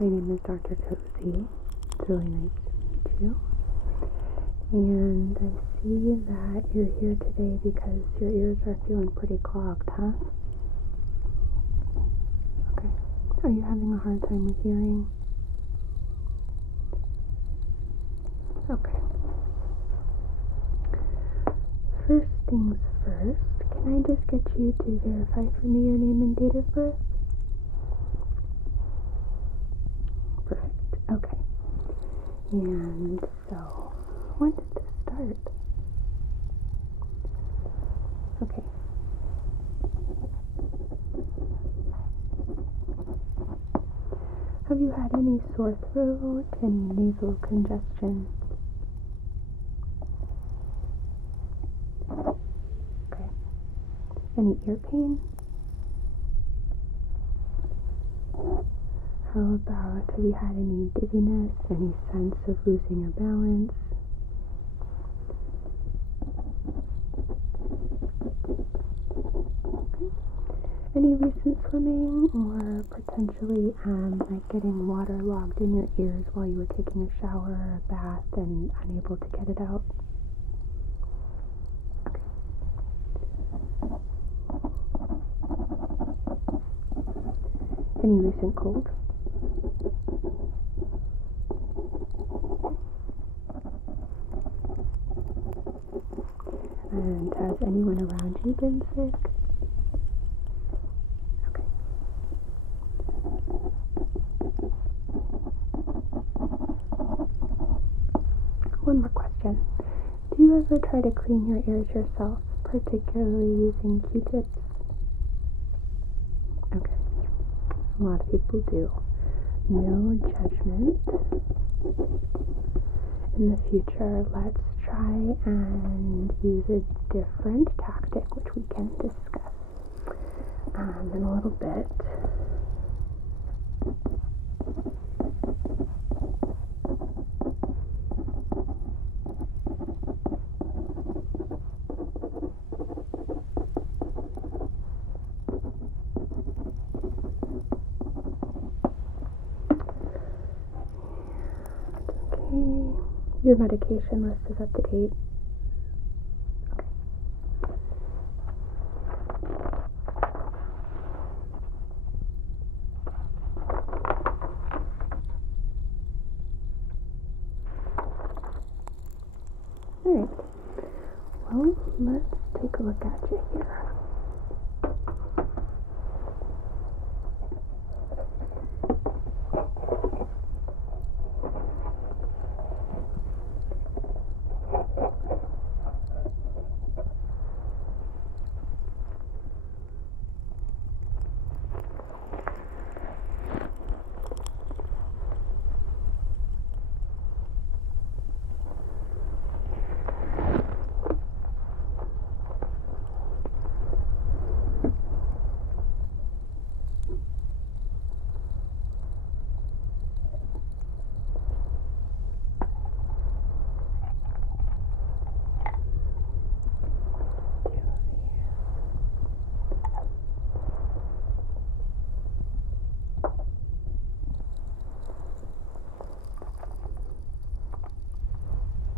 My name is Dr. Cozy. It's really nice to meet you. And I see that you're here today because your ears are feeling pretty clogged, huh? Okay. Are you having a hard time with hearing? Okay. First things first, can I just get you to verify for me your name and date of birth? Perfect. Okay. And so, when did this start? Okay. Have you had any sore throat, any nasal congestion? Okay. Any ear pain? How about, have you had any dizziness, any sense of losing your balance? Okay. Any recent swimming or potentially like getting waterlogged in your ears while you were taking a shower or a bath and unable to get it out? Okay. Any recent cold? And has anyone around you been sick? Okay. One more question. Do you ever try to clean your ears yourself, particularly using Q-tips? Okay. A lot of people do. No judgment. In the future, let's try and use a different tactic, which we can discuss in a little bit. Okay. Your medication list is up to date. Alright, well, let's take a look at you here.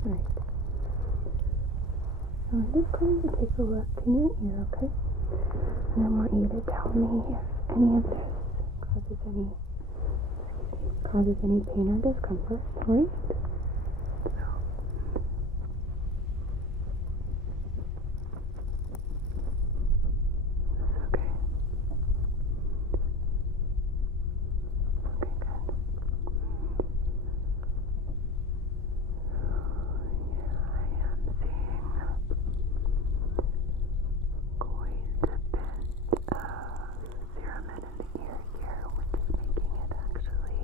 Alright. So I'm just going to take a look in your ear, okay? And I want you to tell me if any of this causes any pain or discomfort, alright? Okay. Okay, good. I am seeing quite a bit of serum in the ear here, which is making it actually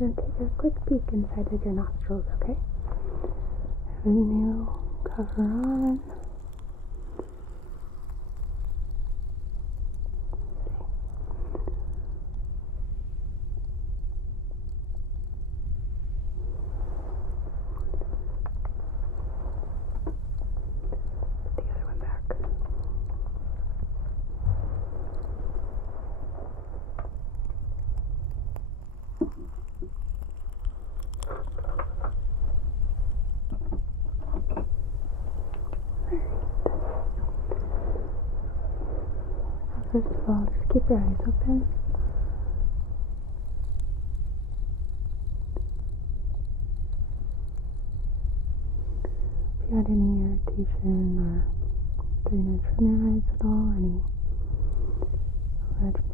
going to take a quick peek inside of your nostrils, okay? Have a new cover on. Put the other one back. First of all, just keep your eyes open. If you had any irritation or dryness from your eyes at all, any redness.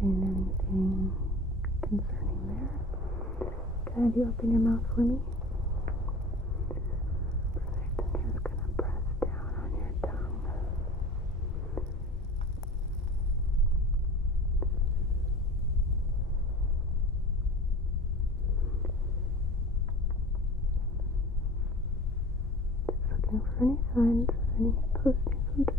Seeing anything concerning there. Can I have you open your mouth for me? Perfect. I'm just going to press down on your tongue. Just looking for any signs of any postnasal drip.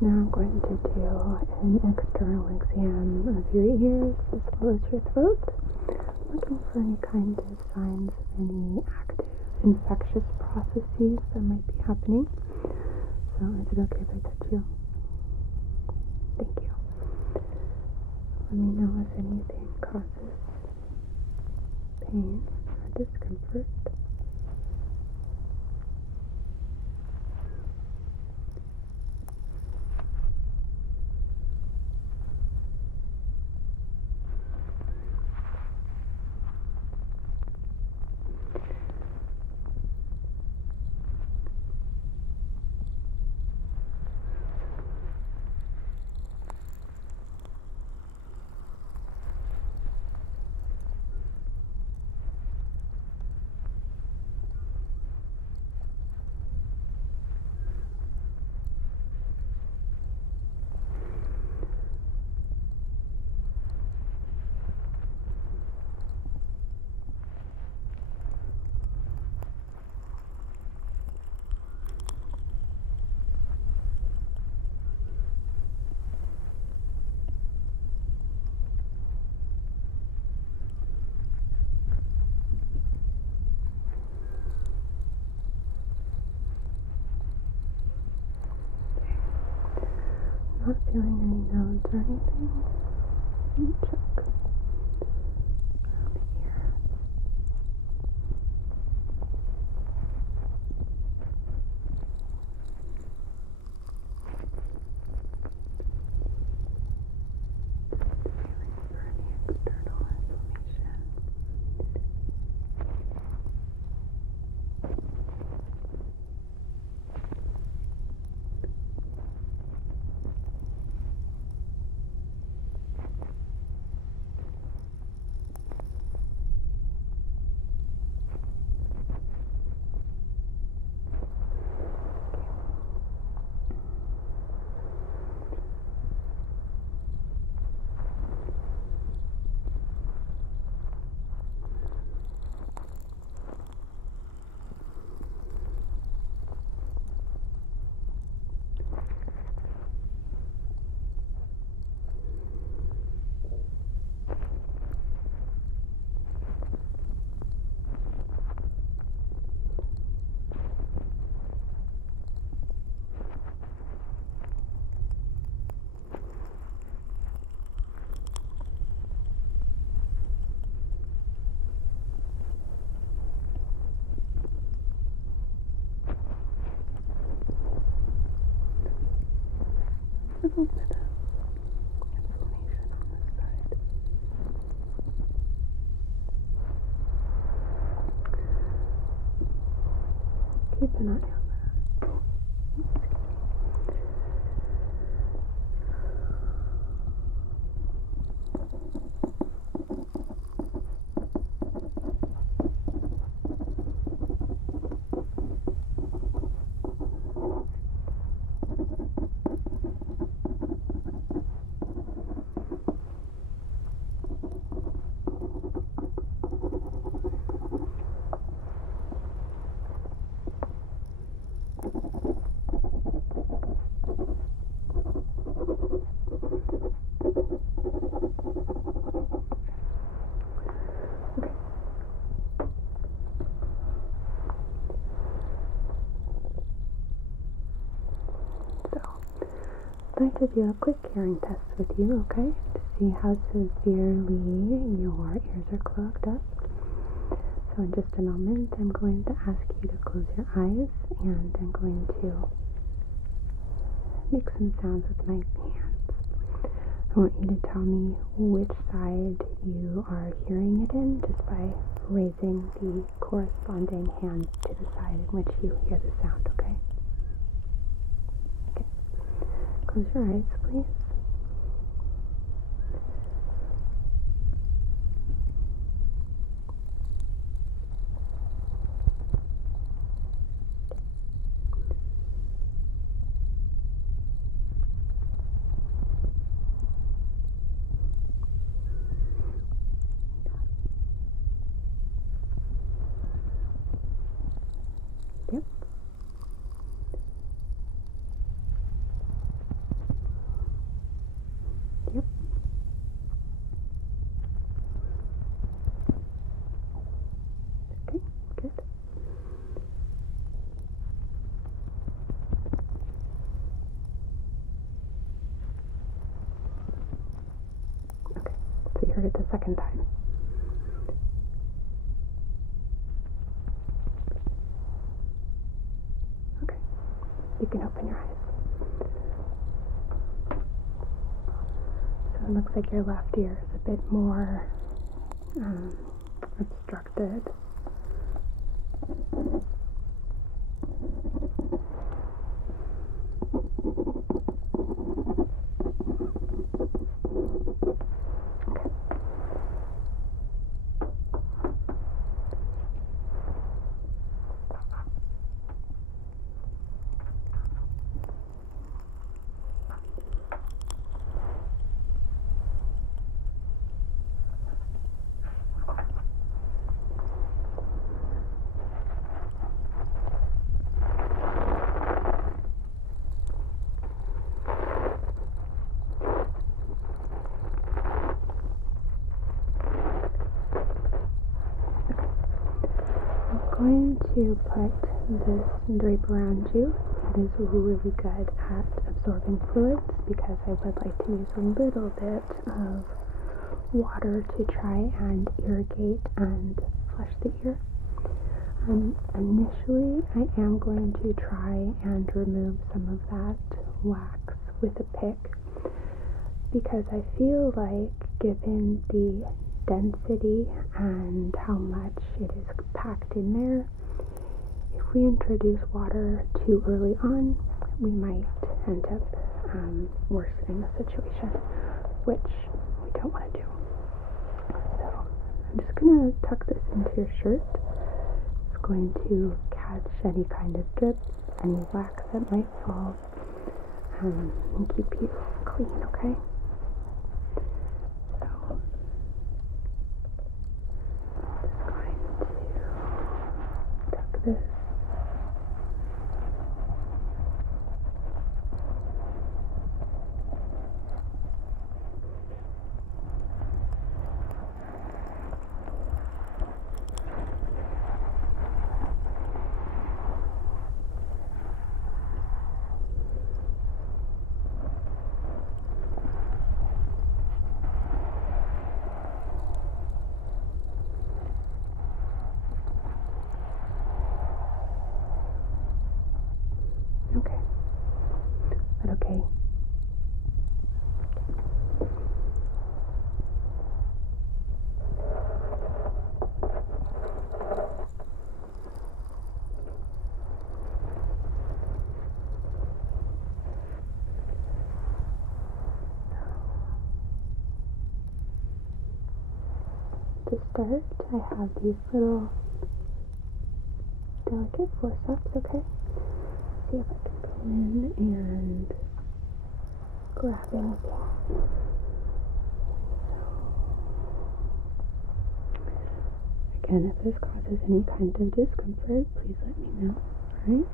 Now I'm going to do an external exam of your ears as well as your throat, looking for any kind of signs of any active infectious processes that might be happening. So is it okay if I touch you? Thank you. Let me know if anything causes pain or discomfort. Not feeling any nodes or anything. Let me check around the ear. Feeling for any external inflammation. little bit of inflammation on this side. Keep an eye on that. I'd like to do a quick hearing test with you, okay? To see how severely your ears are clogged up. So in just a moment, I'm going to ask you to close your eyes, and I'm going to make some sounds with my hands. I want you to tell me which side you are hearing it in just by raising the corresponding hand to the side in which you hear the sound, okay? Close your eyes, please. Yep. Yep. Okay, good. Okay, so you heard it the second time. Okay, you can open your eyes. So it looks like your left ear is a bit more obstructed. I'm going to put this drape around you. It is really good at absorbing fluids because I would like to use a little bit of water to try and irrigate and flush the ear. Initially, I am going to try and remove some of that wax with a pick because I feel like given the density and how much it is packed in there, if we introduce water too early on, we might end up worsening the situation, which we don't want to do. So I'm just going to tuck this into your shirt. It's going to catch any kind of drips, any wax that might fall, and keep you clean, okay? So I'm just going to tuck this. To start, I have these little delicate forceps, okay? See if I can come in and grab it. Again, if this causes any kind of discomfort, please let me know, alright?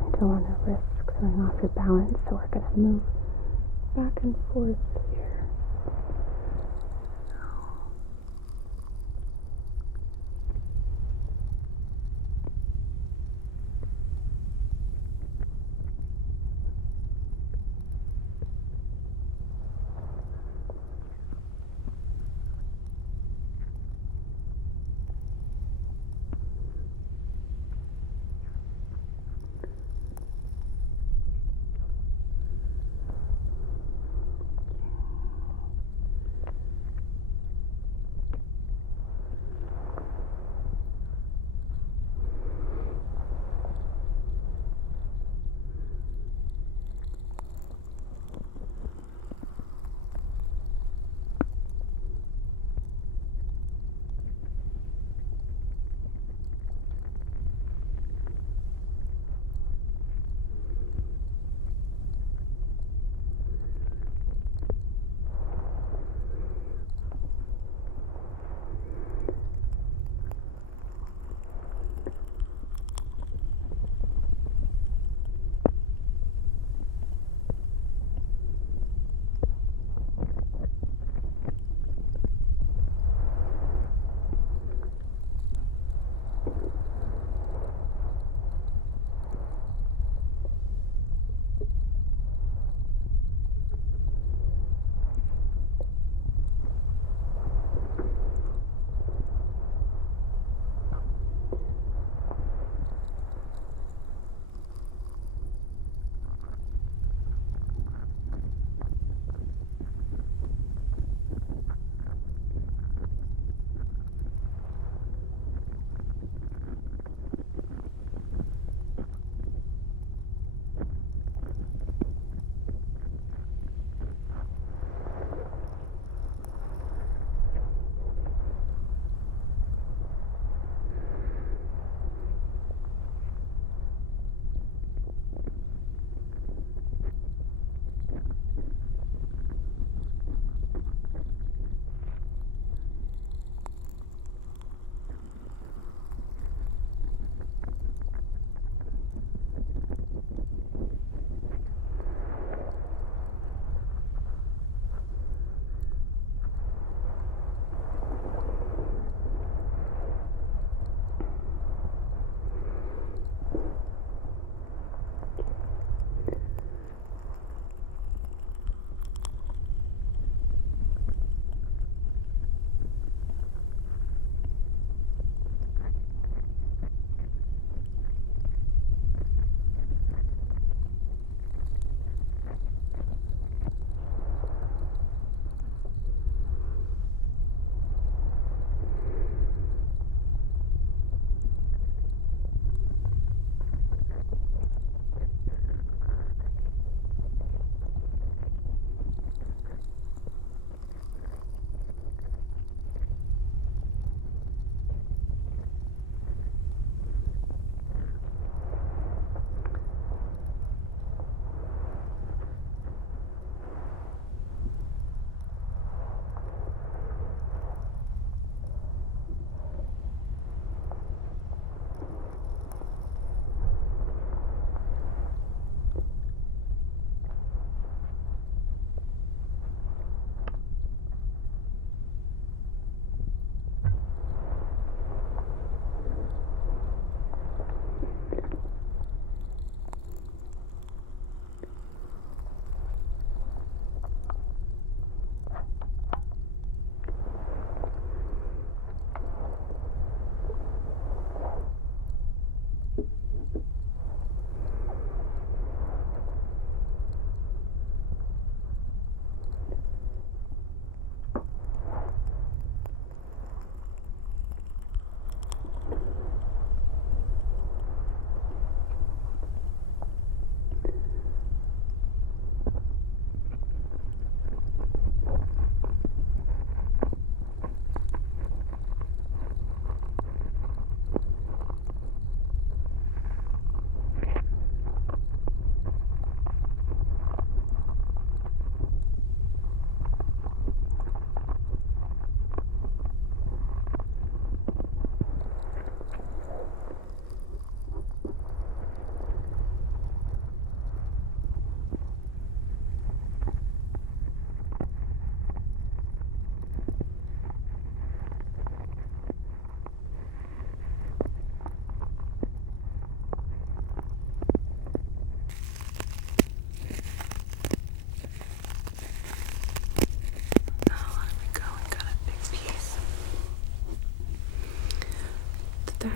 I don't want to risk throwing off your balance, so we're going to move back and forth here.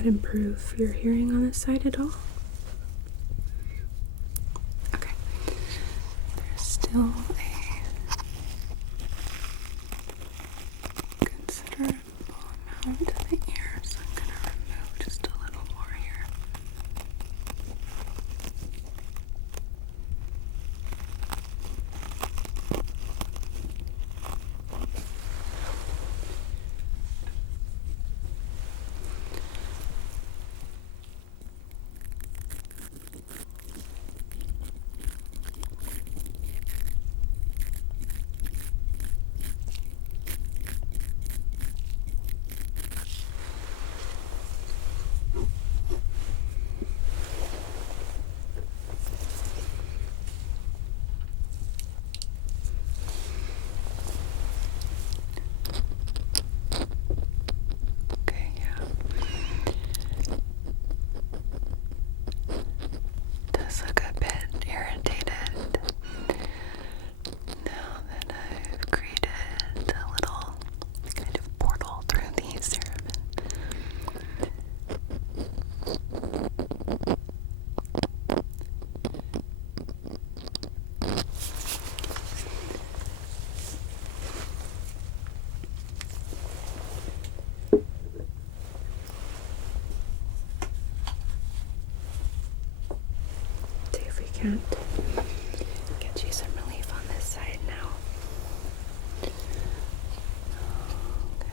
that improve your hearing on this side at all? Okay. There's still a considerable amount in the ear, so I'm going to remove just a little more here. Okay, yeah. Does look a bit irritated now that I've created a little kind of portal through the cerumen. See if we can't get you some relief on this side now. Okay.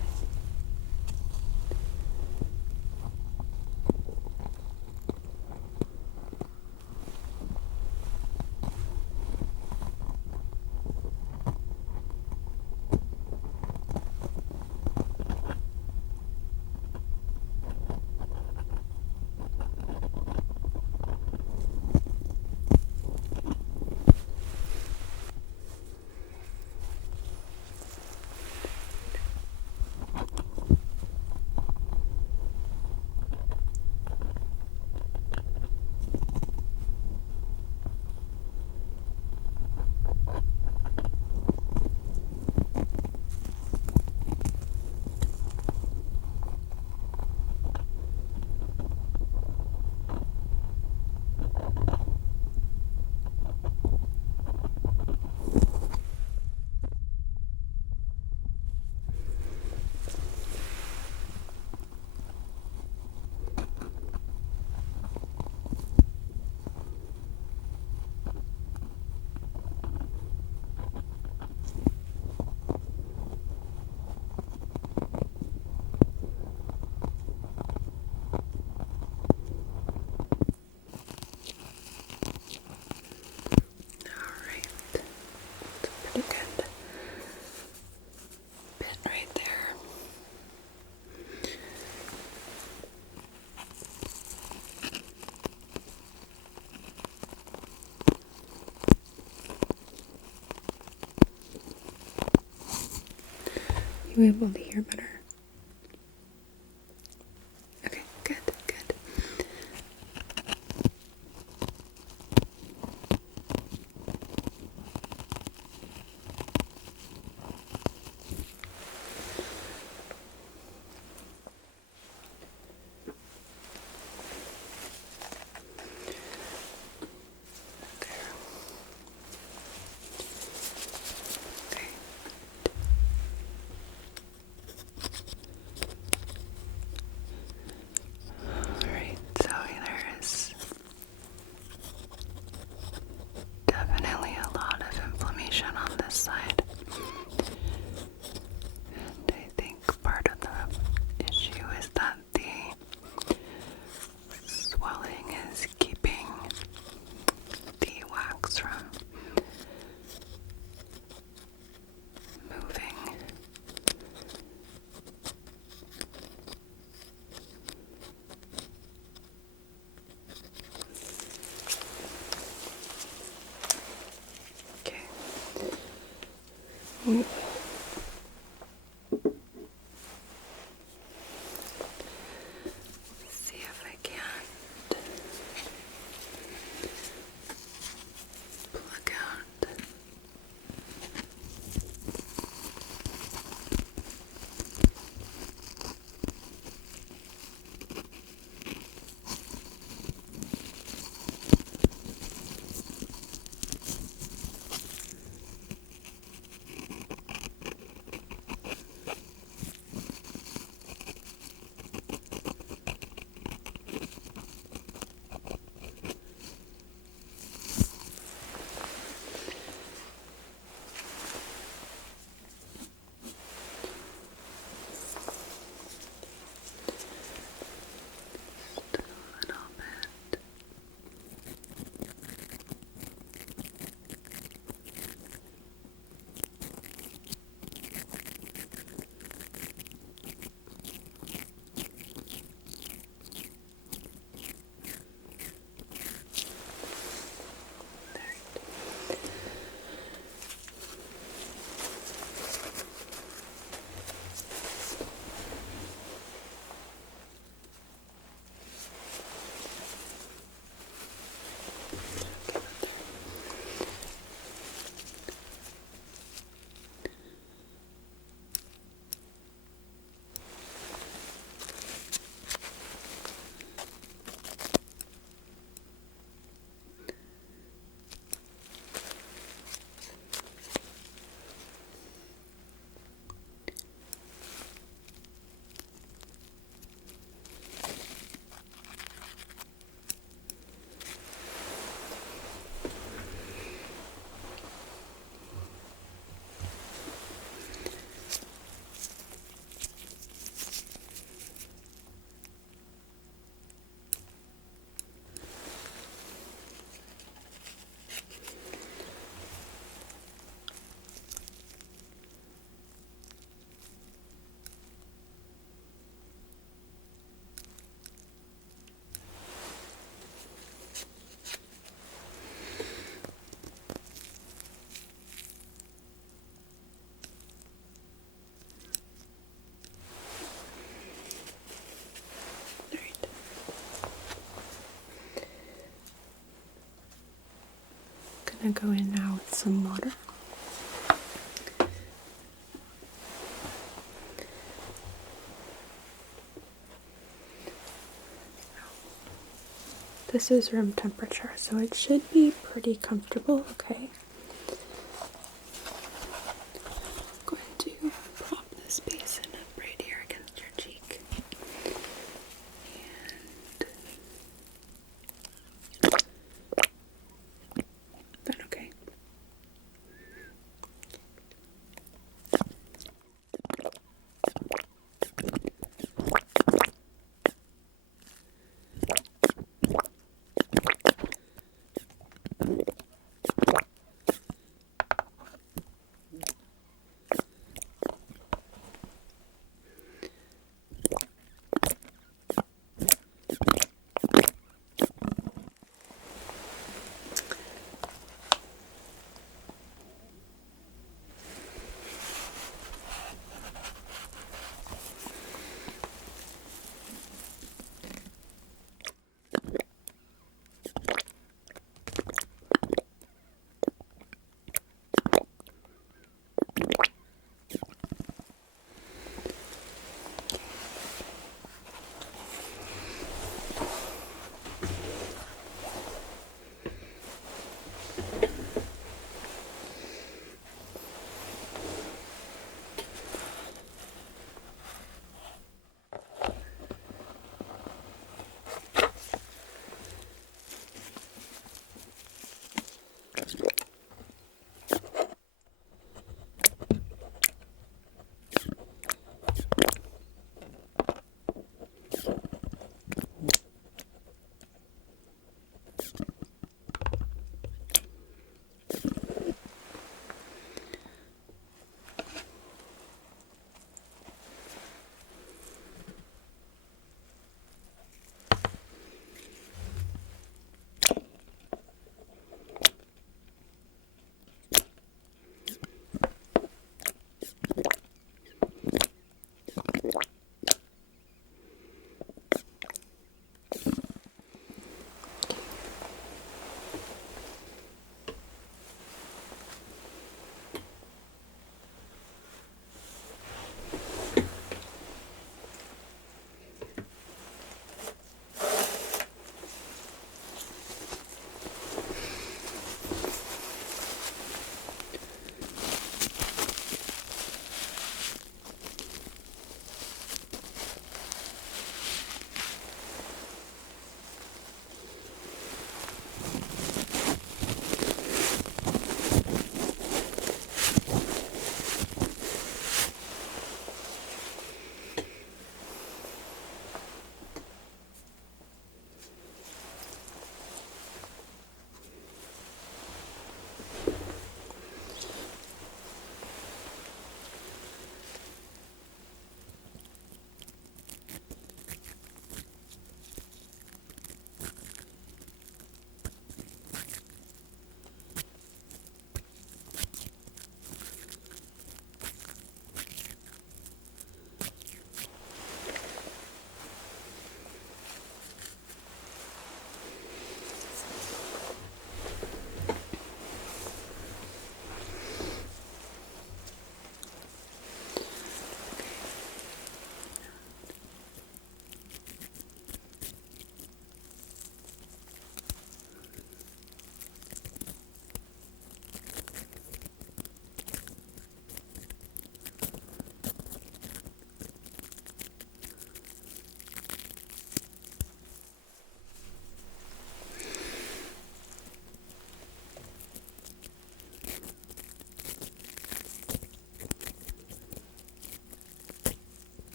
Alright. Pretty good bit right there. You able to hear better? Okay, good, good. Okay. Alright, so there's definitely a lot of inflammation on this side. And I think part of the issue is that the swelling is keeping the wax from moving. Okay. See if I can plug out. going to go in now with some water. This is room temperature, so it should be pretty comfortable, okay? I'm going to prop this basin up right here against your cheek. And that okay?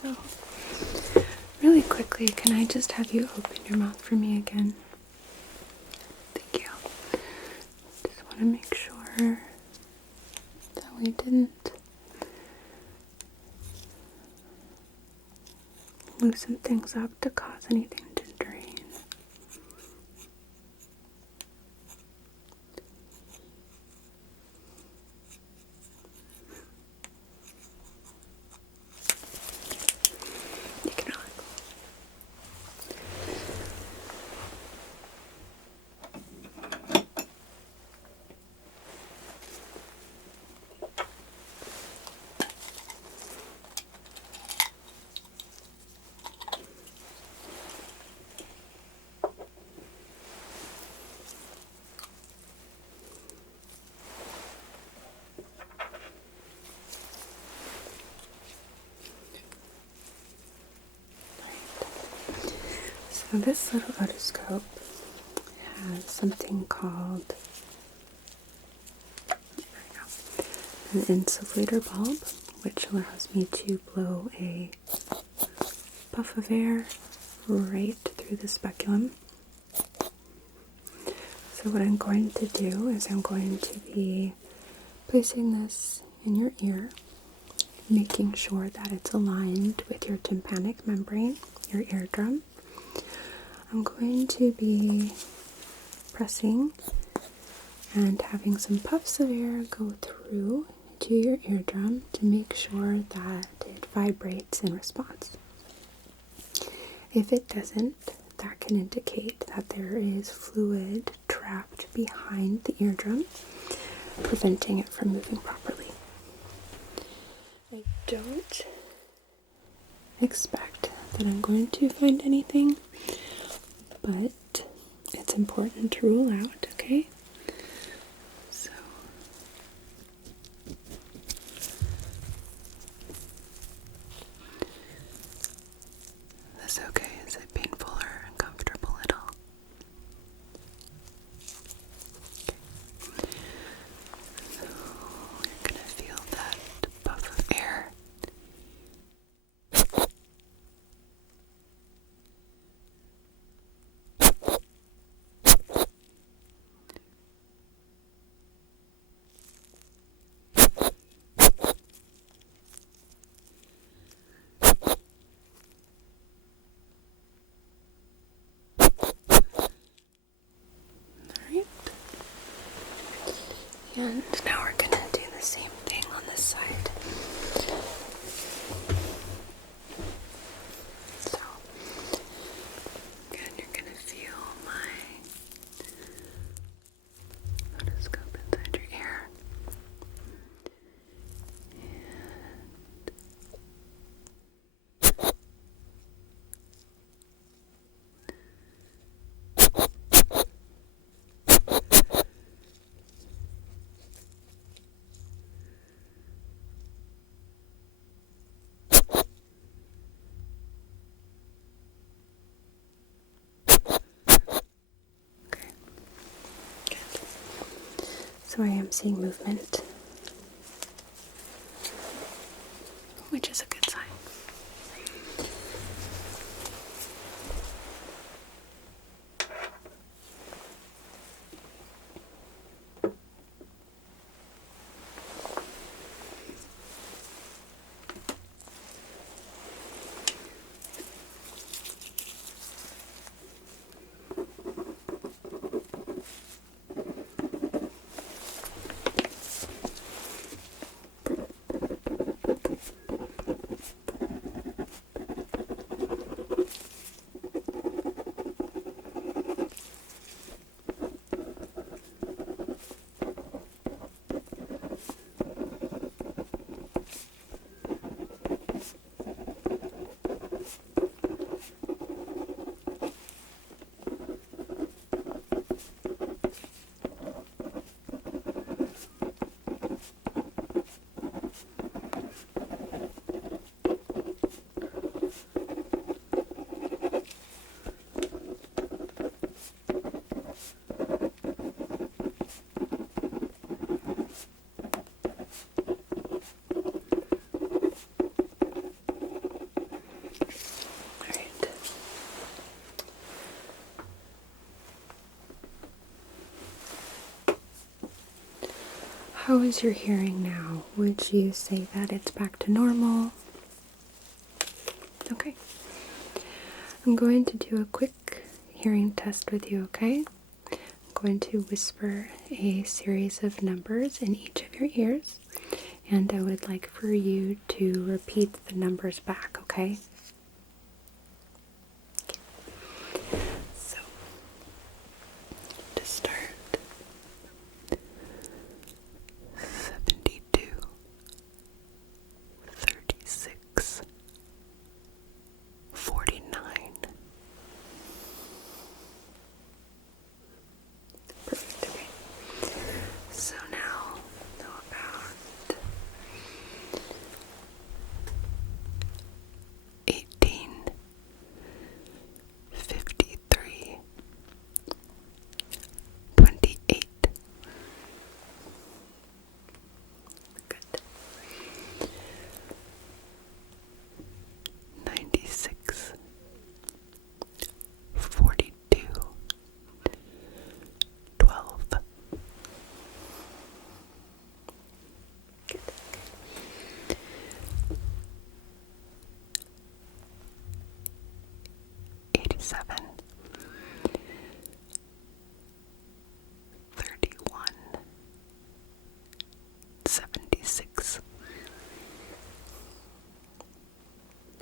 So, really quickly, can I just have you open your mouth for me again? Thank you. want to make sure that we didn't loosen things up to cause anything to drain. You can relax. So this little otoscope has something called an insulator bulb, which allows me to blow a puff of air right through the speculum. So what I'm going to do is I'm going to be placing this in your ear, making sure that it's aligned with your tympanic membrane, your eardrum. I'm going to be pressing and having some puffs of air go through to your eardrum to make sure that it vibrates in response. If it doesn't, that can indicate that there is fluid trapped behind the eardrum, preventing it from moving properly. I don't expect that I'm going to find anything, but it's important to rule out, okay? So that's okay. Is it painful or uncomfortable at all? Okay. So you're gonna feel that puff of air. Alright. And now we're gonna do the same thing on this side. So, again, you're gonna feel my otoscope inside your ear. Okay, good. So I am seeing movement, which is a good sign. how is your hearing now? Would you say that it's back to normal? Okay. I'm going to do a quick hearing test with you, okay? I'm going to whisper a series of numbers in each of your ears, and I would like for you to repeat the numbers back, okay? So, to start, 72, 36, 49. Perfect, okay. So now, about 18, 53, 28. Good. 96, 42, 12. Good. 87, 31, 76.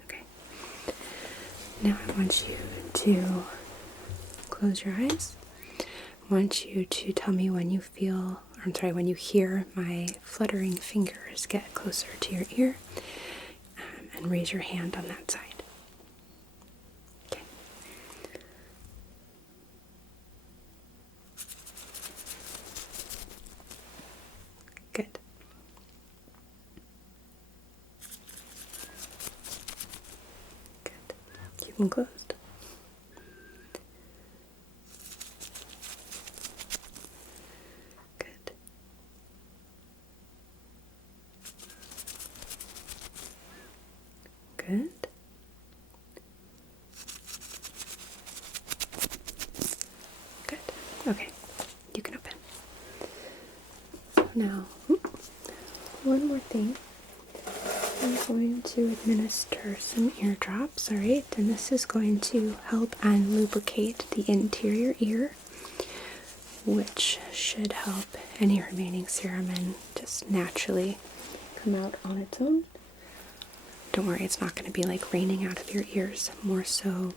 Okay. Now I want you to close your eyes. I want you to tell me when you feel, or I'm sorry, when you hear my fluttering fingers get closer to your ear, and raise your hand on that side. Okay. Good. Good. Keep them closed. Good. Good. Good. Okay. You can open. Now, one more thing. I'm going to administer some ear drops, alright? And this is going to help and lubricate the interior ear, which should help any remaining serum and just naturally come out on its own. Don't worry, it's not going to be like raining out of your ears, more so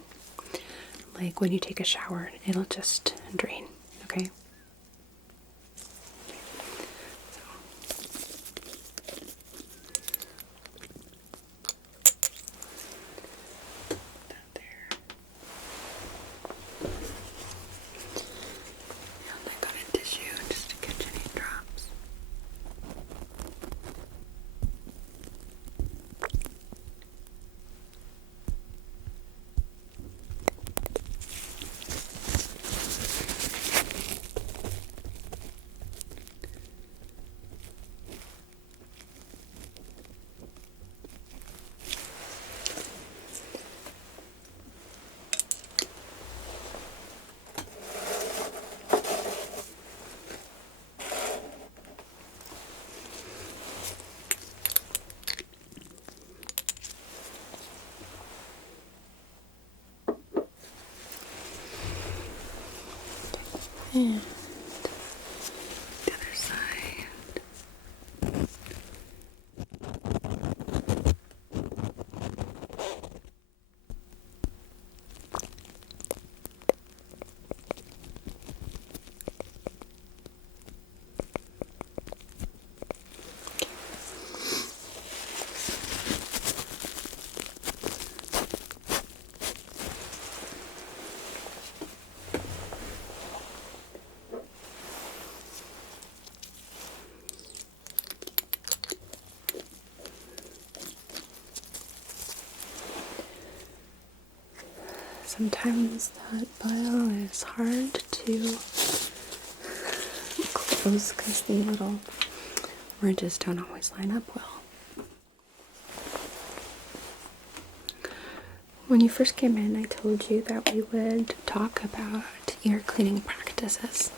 like when you take a shower, it'll just drain, okay? So. That there. And I got a tissue just to catch any drops. And the other side. Sometimes that bile is hard to close because the little ridges don't always line up well. When you first came in, I told you that we would talk about ear cleaning practices.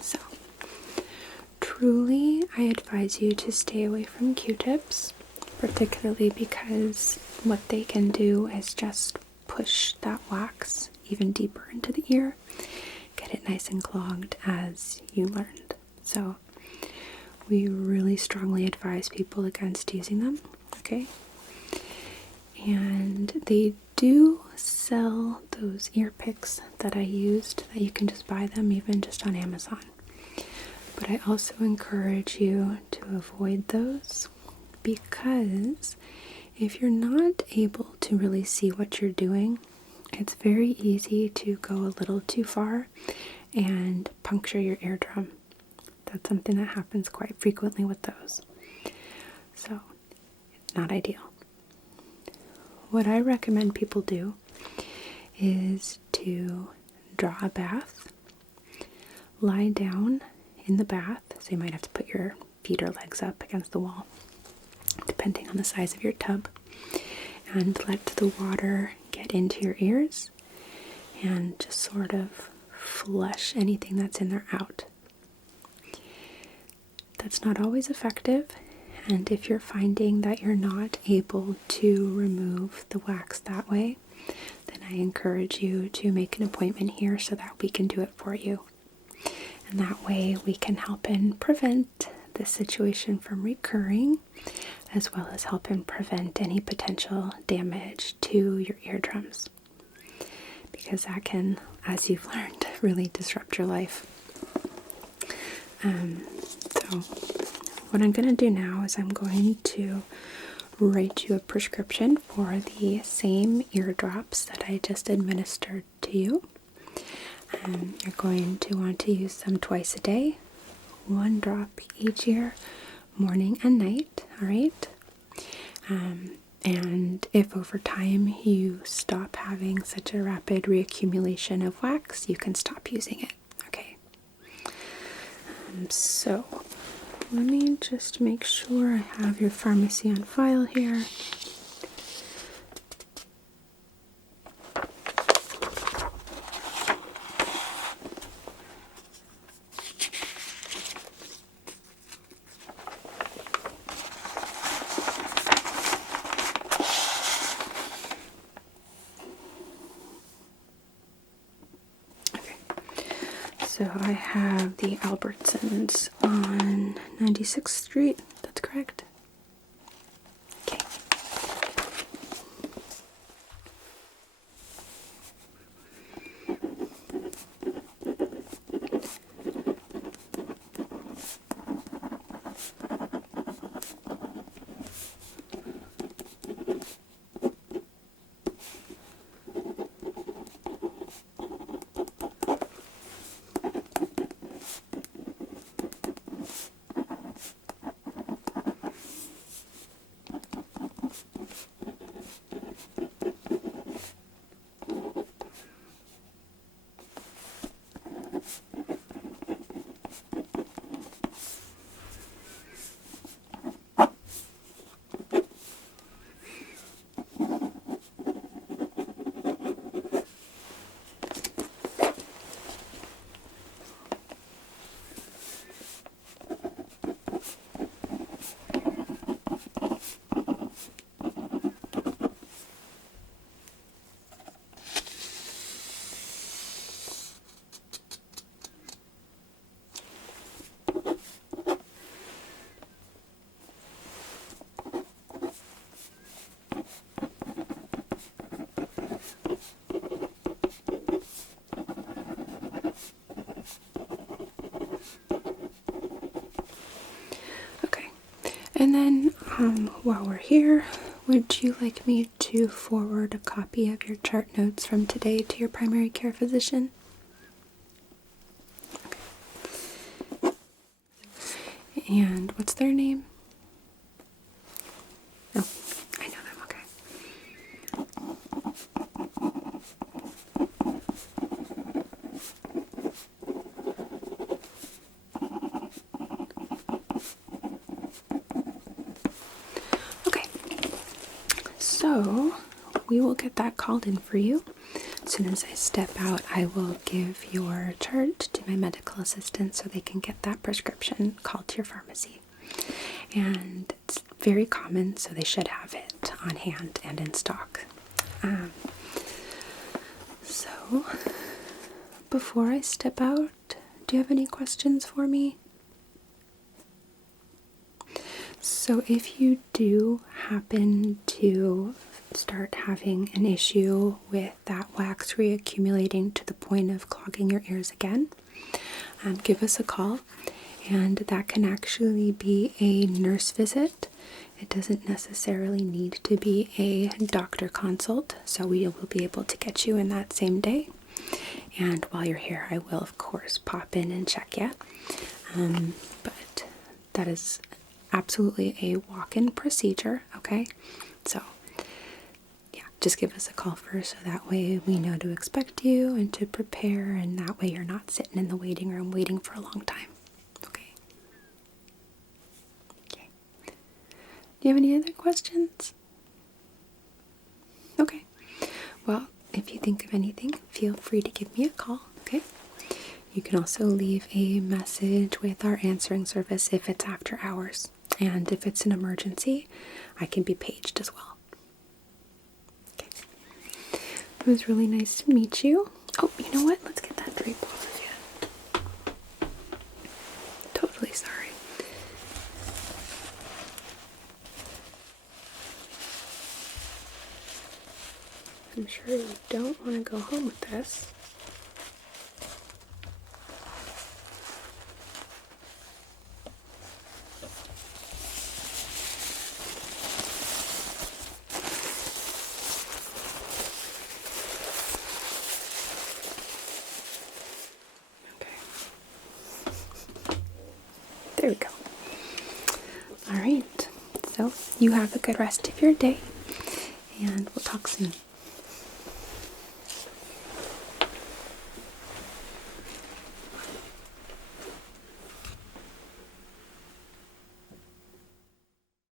So, truly, I advise you to stay away from Q-tips, particularly because what they can do is just push that wax even deeper into the ear, get it nice and clogged as you learned. So we really strongly advise people against using them, okay? And they do sell those ear picks that I used that you can just buy them even just on Amazon. But I also encourage you to avoid those because if you're not able to really see what you're doing, it's very easy to go a little too far and puncture your eardrum. That's something that happens quite frequently with those. So, not ideal. What I recommend people do is to draw a bath, lie down in the bath, so you might have to put your feet or legs up against the wall, depending on the size of your tub, and let the water get into your ears and just sort of flush anything that's in there out. That's not always effective, and if you're finding that you're not able to remove the wax that way, then I encourage you to make an appointment here so that we can do it for you. And that way we can help and prevent this situation from recurring, as well as help and prevent any potential damage to your eardrums. Because that can, as you've learned, really disrupt your life. So what I'm going to do now is I'm going to write you a prescription for the same ear drops that I just administered to you. You're going to want to use them twice a day, 1 drop each ear, morning and night, alright? And if over time you stop having such a rapid reaccumulation of wax, you can stop using it, okay? So, let me just make sure I have your pharmacy on file here. So I have the Albertsons on 96th Street, that's correct? Okay. And then, while we're here, would you like me to forward a copy of your chart notes from today to your primary care physician? Okay. And what's their name? Oh, I know them, okay. So we will get that called in for you. soon as I step out, I will give your chart to my medical assistant so they can get that prescription called to your pharmacy. And it's very common, so they should have it on hand and in stock. So, before I step out, do you have any questions for me? So if you do happen to start having an issue with that wax reaccumulating to the point of clogging your ears again, give us a call, and that can actually be a nurse visit. It doesn't necessarily need to be a doctor consult, so we will be able to get you in that same day. And while you're here, I will of course pop in and check you. But that is absolutely a walk-in procedure, okay? So yeah, just give us a call first so that way we know to expect you and to prepare, and that way you're not sitting in the waiting room waiting for a long time. Okay. Okay. Do you have any other questions? Okay. Well, if you think of anything, feel free to give me a call, okay? You can also leave a message with our answering service if it's after hours. And if it's an emergency, I can be paged as well. Okay. It was really nice to meet you. Oh, you know what? Let's get that drape off of you. Totally sorry. I'm sure you don't want to go home with this. There we go. Alright, so you have a good rest of your day, and we'll talk soon.